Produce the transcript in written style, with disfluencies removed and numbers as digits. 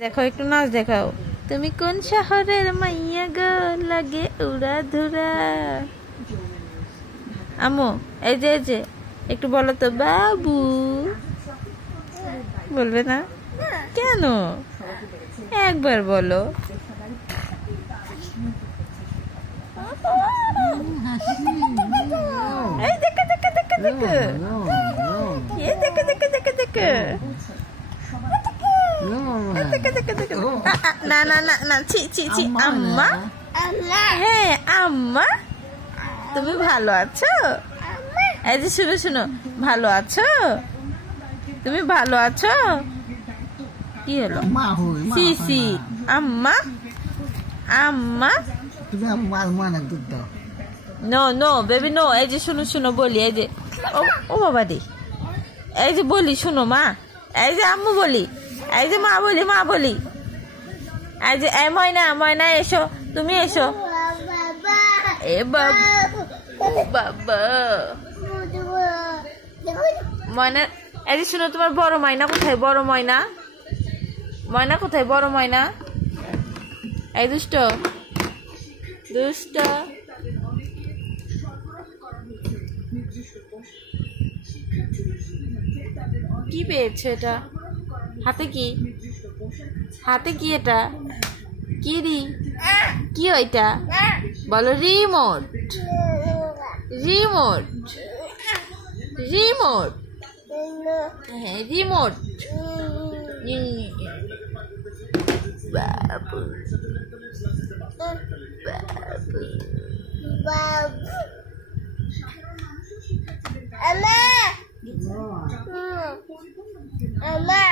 দেখো একটু নাচ দেখাও। তুমি কোন শহরের মাইয়া গো, লাগে উড়া ধুরা। আম্মু এই যে একটু বলো তো বাবু। বলবে না কেন? একবার বলো। এই দেখো দেখো দেখো দেখো, এই দেখো দেখো দেখো দেখো, না না না না, ছি ছি ছি। আম্মা, হ্যাঁ আম্মা। তুমি ভালো আছো? এই যে শুনো শুনো, ভালো আছো? তুমি ভালো আছো? কি হলো? সি সি আম্মা, আম্মা। No no baby no. এই যে শুনো শুনো বলি, এই যে ও বাবা দি, এই যে বলি শুনো মা, এই যে আম্মু বলি, এই যে মা বলি, মা বলি, এই যে এ ময়না, ময়না এসো, তুমি এসো। এ বাবা ময়না, এই যে শুনো, তোমার বড় ময়না কোথায়? বড় ময়না, ময়না কোথায়? বড় ময়না, এই দুষ্ট দুষ্ট। কি পেয়েছে এটা? হাতে কি? হাতে কি এটা? কি রি? কি ওইটা? বলো রিমোট, রিমোট, রিমোট। হ্যাঁ রিমোট। বাবু বাবু বাবু। Mama. Mama.